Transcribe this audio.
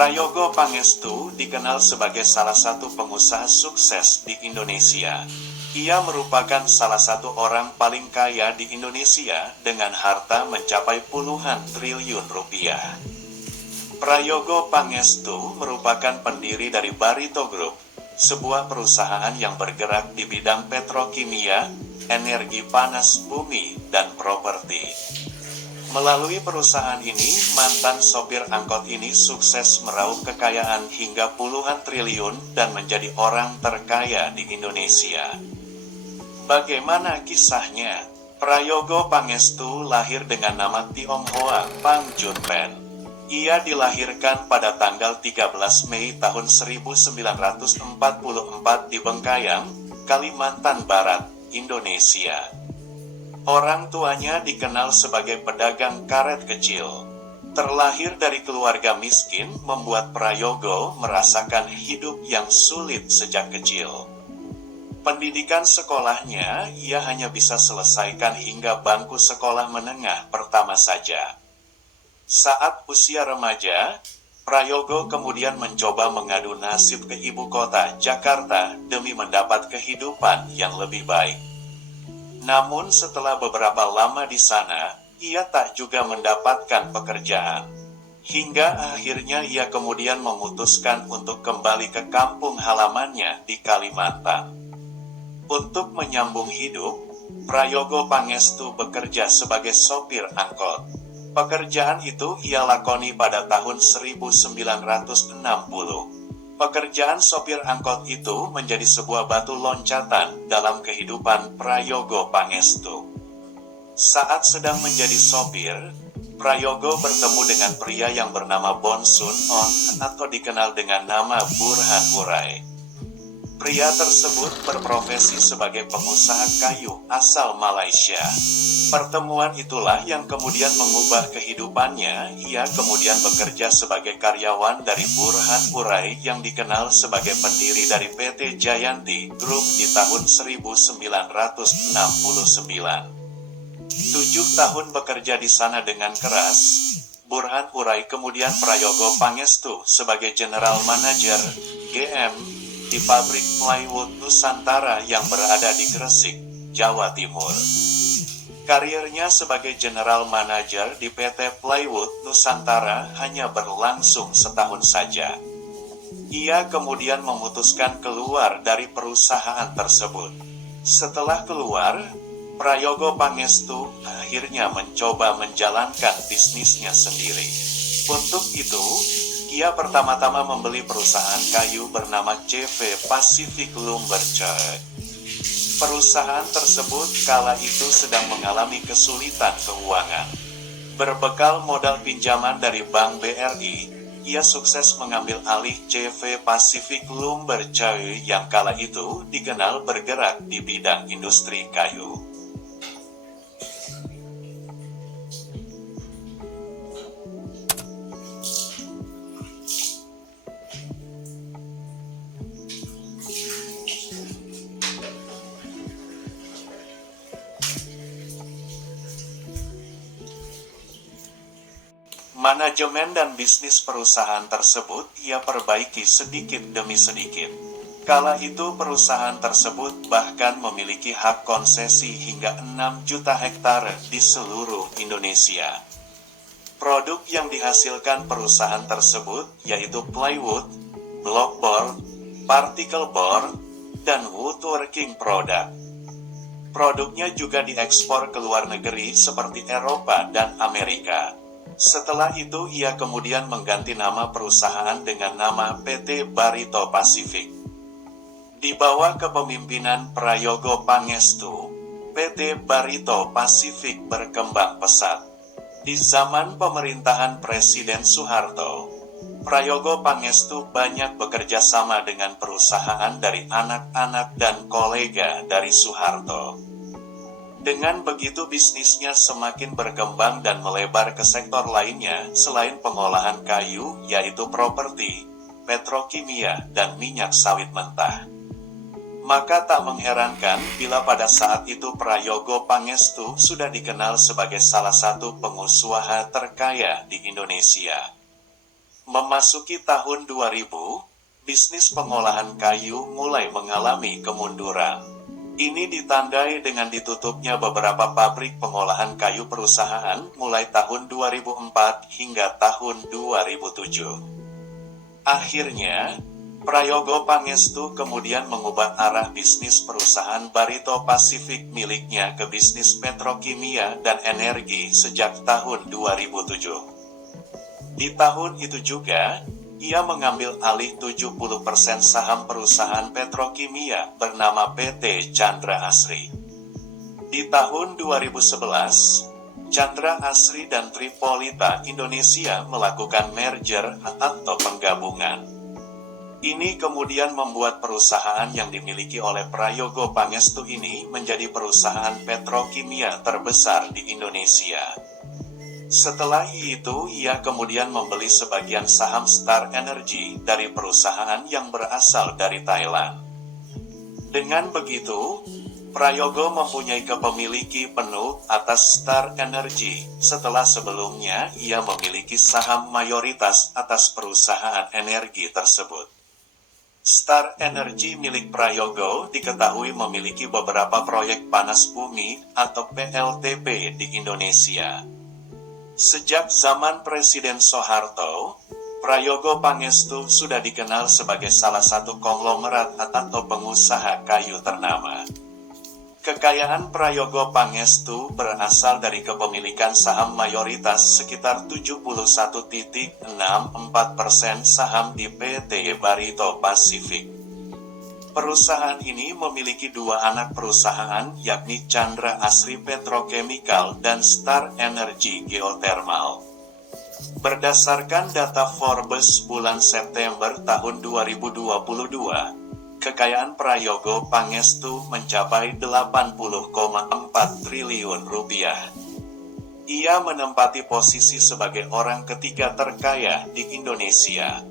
Prayogo Pangestu dikenal sebagai salah satu pengusaha sukses di Indonesia. Ia merupakan salah satu orang paling kaya di Indonesia dengan harta mencapai puluhan triliun rupiah. Prayogo Pangestu merupakan pendiri dari Barito Group, sebuah perusahaan yang bergerak di bidang petrokimia, energi panas bumi, dan properti. Melalui perusahaan ini, mantan sopir angkot ini sukses meraup kekayaan hingga puluhan triliun dan menjadi orang terkaya di Indonesia. Bagaimana kisahnya? Prayogo Pangestu lahir dengan nama Tionghoa Pangjunpen. Ia dilahirkan pada tanggal 13 Mei tahun 1944 di Bengkayang, Kalimantan Barat, Indonesia. Orang tuanya dikenal sebagai pedagang karet kecil. Terlahir dari keluarga miskin membuat Prayogo merasakan hidup yang sulit sejak kecil. Pendidikan sekolahnya ia hanya bisa selesaikan hingga bangku sekolah menengah pertama saja. Saat usia remaja, Prayogo kemudian mencoba mengadu nasib ke ibu kota Jakarta demi mendapat kehidupan yang lebih baik. Namun setelah beberapa lama di sana, ia tak juga mendapatkan pekerjaan. Hingga akhirnya ia kemudian memutuskan untuk kembali ke kampung halamannya di Kalimantan. Untuk menyambung hidup, Prayogo Pangestu bekerja sebagai sopir angkot. Pekerjaan itu ia lakoni pada tahun 1960. Pekerjaan sopir angkot itu menjadi sebuah batu loncatan dalam kehidupan Prayogo Pangestu. Saat sedang menjadi sopir, Prayogo bertemu dengan pria yang bernama Bon Sun On atau dikenal dengan nama Burhan Hurai. Pria tersebut berprofesi sebagai pengusaha kayu asal Malaysia. Pertemuan itulah yang kemudian mengubah kehidupannya. Ia kemudian bekerja sebagai karyawan dari Burhan Hurai yang dikenal sebagai pendiri dari PT Jayanti Group di tahun 1969. 7 tahun bekerja di sana dengan keras, Burhan Hurai kemudian Prayogo Pangestu sebagai General Manager GM di pabrik plywood Nusantara yang berada di Gresik, Jawa Timur. Karirnya sebagai General Manager di PT Plywood Nusantara hanya berlangsung setahun saja. Ia kemudian memutuskan keluar dari perusahaan tersebut. Setelah keluar, Prayogo Pangestu akhirnya mencoba menjalankan bisnisnya sendiri. Untuk itu, ia pertama-tama membeli perusahaan kayu bernama CV Pacific Lumber Co. Perusahaan tersebut kala itu sedang mengalami kesulitan keuangan. Berbekal modal pinjaman dari Bank BRI, ia sukses mengambil alih CV Pacific Lumber Co. yang kala itu dikenal bergerak di bidang industri kayu. Manajemen dan bisnis perusahaan tersebut ia perbaiki sedikit demi sedikit. Kala itu perusahaan tersebut bahkan memiliki hak konsesi hingga 6 juta hektar di seluruh Indonesia. Produk yang dihasilkan perusahaan tersebut yaitu plywood, blockboard, particle board, dan woodworking product. Produknya juga diekspor ke luar negeri seperti Eropa dan Amerika. Setelah itu ia kemudian mengganti nama perusahaan dengan nama PT Barito Pacific. Di bawah kepemimpinan Prayogo Pangestu, PT Barito Pacific berkembang pesat. Di zaman pemerintahan Presiden Soeharto, Prayogo Pangestu banyak bekerja sama dengan perusahaan dari anak-anak dan kolega dari Soeharto. Dengan begitu bisnisnya semakin berkembang dan melebar ke sektor lainnya selain pengolahan kayu, yaitu properti, petrokimia, dan minyak sawit mentah. Maka tak mengherankan bila pada saat itu Prayogo Pangestu sudah dikenal sebagai salah satu pengusaha terkaya di Indonesia. Memasuki tahun 2000, bisnis pengolahan kayu mulai mengalami kemunduran. Ini ditandai dengan ditutupnya beberapa pabrik pengolahan kayu perusahaan mulai tahun 2004 hingga tahun 2007. Akhirnya, Prayogo Pangestu kemudian mengubah arah bisnis perusahaan Barito Pacific miliknya ke bisnis petrokimia dan energi sejak tahun 2007. Di tahun itu juga, ia mengambil alih 70% saham perusahaan petrokimia bernama PT Chandra Asri. Di tahun 2011, Chandra Asri dan Tripolita Indonesia melakukan merger atau penggabungan. Ini kemudian membuat perusahaan yang dimiliki oleh Prayogo Pangestu ini menjadi perusahaan petrokimia terbesar di Indonesia. Setelah itu, ia kemudian membeli sebagian saham Star Energy dari perusahaan yang berasal dari Thailand. Dengan begitu, Prayogo mempunyai kepemilikan penuh atas Star Energy, setelah sebelumnya ia memiliki saham mayoritas atas perusahaan energi tersebut. Star Energy milik Prayogo diketahui memiliki beberapa proyek panas bumi atau PLTP di Indonesia. Sejak zaman Presiden Soeharto, Prayogo Pangestu sudah dikenal sebagai salah satu konglomerat atau pengusaha kayu ternama. Kekayaan Prayogo Pangestu berasal dari kepemilikan saham mayoritas sekitar 71,64% saham di PT Barito Pacific. Perusahaan ini memiliki dua anak perusahaan yakni Chandra Asri Petrochemical dan Star Energy Geothermal. Berdasarkan data Forbes bulan September tahun 2022, kekayaan Prayogo Pangestu mencapai 80,4 triliun rupiah. Ia menempati posisi sebagai orang ketiga terkaya di Indonesia.